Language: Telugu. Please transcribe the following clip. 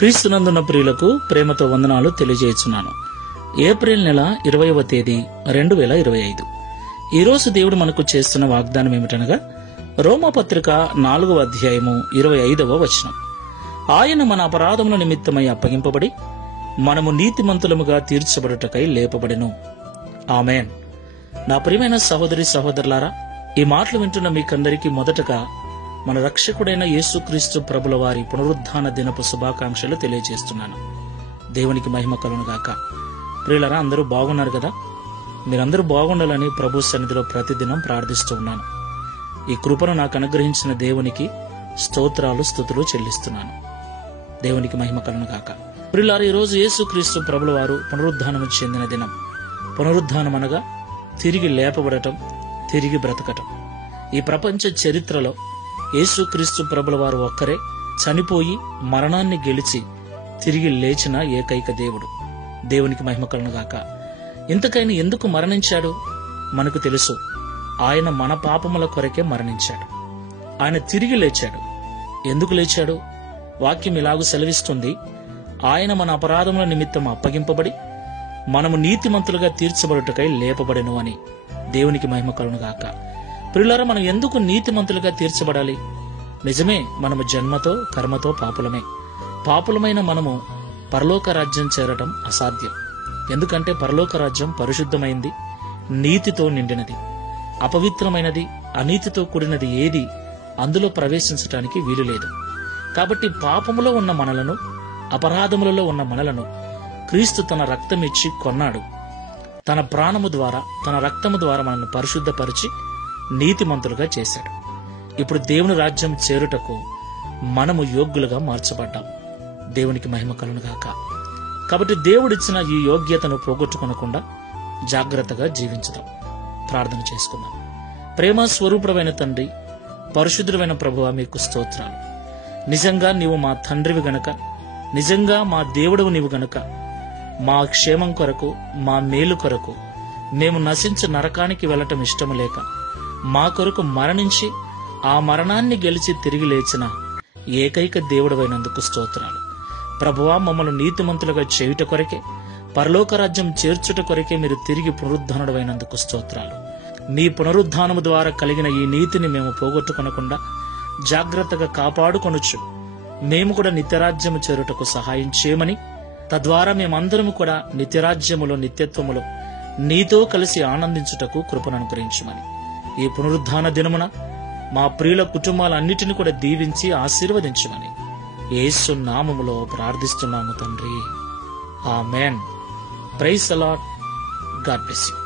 క్రీస్తునందున్న ప్రియులకు ప్రేమతో వందనాలు తెలియజేస్తున్నాను. ఏప్రిల్ నెల 20వ తేదీ 2025. ఈరోజు దేవుడు మనకు చేస్తున్న వాగ్దానం ఏమిటనగా రోమాపత్రిక 4వ అధ్యాయము 25వ వచనం. ఆయన మన అపరాధముల నిమిత్తమై అప్పగింపబడి మనము నీతిమంతులముగా తీర్చబడుటకై లేపబడెను. ఆమేన్. నా ప్రియమైన సహోదరి సహోదరులారా, ఈ మాటలు వింటున్న మీకందరికీ మొదటగా మన రక్షకుడైన యేసుక్రీస్తు ప్రభుల వారి పునరుద్ధాన దినపు శుభాకాంక్షలు తెలియజేస్తున్నాను. దేవునికి మహిమ కలుగునుగాక. ప్రియులారా, అందరూ బాగున్నారు కదా? మీరందరూ బాగుండాలని ప్రభు సన్నిధిలో ప్రతిదినం ప్రార్థిస్తూ ఉన్నాను. ఈ కృపను నాకు అనుగ్రహించిన దేవునికి స్తోత్రాలు స్తుతులు చెల్లిస్తున్నాను. దేవునికి మహిమ కలుగునుగాక. ప్రియులారా, ఈరోజు యేసుక్రీస్తు ప్రభుల వారు పునరుద్ధానము చెందిన దినం. పునరుద్ధానం అనగా తిరిగి లేపబడటం, తిరిగి బ్రతకటం. ఈ ప్రపంచ చరిత్రలో యేసుక్రీస్తు ప్రభుల వారు ఒక్కరే చనిపోయి మరణాన్ని గెలిచి తిరిగి లేచిన ఏకైక దేవుడు. దేవునికి మహిమ కలుగునుగాక. ఇంతకైనా ఎందుకు మరణించాడు మనకు తెలుసు. ఆయన మన పాపముల కొరకే మరణించాడు. ఆయన తిరిగి లేచాడు. ఎందుకు లేచాడు? వాక్యం ఇలాగూ సెలవిస్తుంది, ఆయన మన అపరాధముల నిమిత్తం అప్పగింపబడి మనము నీతిమంతులుగా తీర్చబడుటకై లేపబడెను అని. దేవునికి మహిమ కలుగునుగాక. ప్రియులారా, మనం ఎందుకు నీతిమంతులుగా తీర్చబడాలి? నిజమే, మనము జన్మతో కర్మతో పాపులమే. పాపులమైన మనము పరలోక రాజ్యం చేరటం అసాధ్యం. ఎందుకంటే పరలోక రాజ్యం పరిశుద్ధమైంది, నీతితో నిండినది. అపవిత్రమైనది, అనీతితో కూడినది ఏది అందులో ప్రవేశించటానికి వీలు లేదు. కాబట్టి పాపములో ఉన్న మనలను, అపరాధములలో ఉన్న మనలను క్రీస్తు తన రక్తమిచ్చి కొన్నాడు. తన ప్రాణము ద్వారా, తన రక్తము ద్వారా మనల్ని పరిశుద్ధపరిచి నీతిమంతులుగా చేశాడు. ఇప్పుడు దేవుని రాజ్యం చేరుటకు మనము యోగ్యులుగా మార్చబడ్డాం. దేవునికి మహిమ కలుగునుగాక. కాబట్టి దేవుడిచ్చిన ఈ యోగ్యతను పోగొట్టుకొనకుండా జాగ్రత్తగా జీవించుదాం. ప్రార్థన చేసుకుందాం. ప్రేమ స్వరూపుడైన తండ్రి, పరిశుద్ధుడైన ప్రభువా, మీకు స్తోత్రాలు. నిజంగా నీవు మా తండ్రివి గనక, నిజంగా మా దేవుడవు నీవు గనక, మా క్షేమం కొరకు, మా మేలు కొరకు మేము నశించి నరకానికి వెళ్లటం ఇష్టము లేక మా కొరకు మరణించి ఆ మరణాన్ని గెలిచి తిరిగి లేచిన ఏకైక దేవుడవైనందుకు స్తోత్రాలు. ప్రభువా, మమ్మల్ని నీతిమంతులుగా చేయుట కొరకే, పరలోక రాజ్యం చేర్చుట కొరకే మీరు తిరిగి పునరుద్ధానుడవైనందుకు స్తోత్రాలు. మీ పునరుద్ధానము ద్వారా కలిగిన ఈ నీతిని మేము పోగొట్టుకొనకుండా జాగ్రత్తగా కాపాడుకొనొచ్చు మేము కూడా నిత్యరాజ్యము చేరుటకు సహాయం చేయమని, తద్వారా మేమందరము కూడా నిత్యరాజ్యములో, నిత్యత్వములో నీతో కలిసి ఆనందించుటకు కృపను అనుగ్రహించమని, ఈ పునరుద్ధాన దినమున మా ప్రియుల కుటుంబాలన్నిటిని కూడా దీవించి ఆశీర్వదించమని యేసు నామములో ప్రార్థిస్తున్నాము తండ్రి. ఆమేన్. Praise the Lord. God bless you.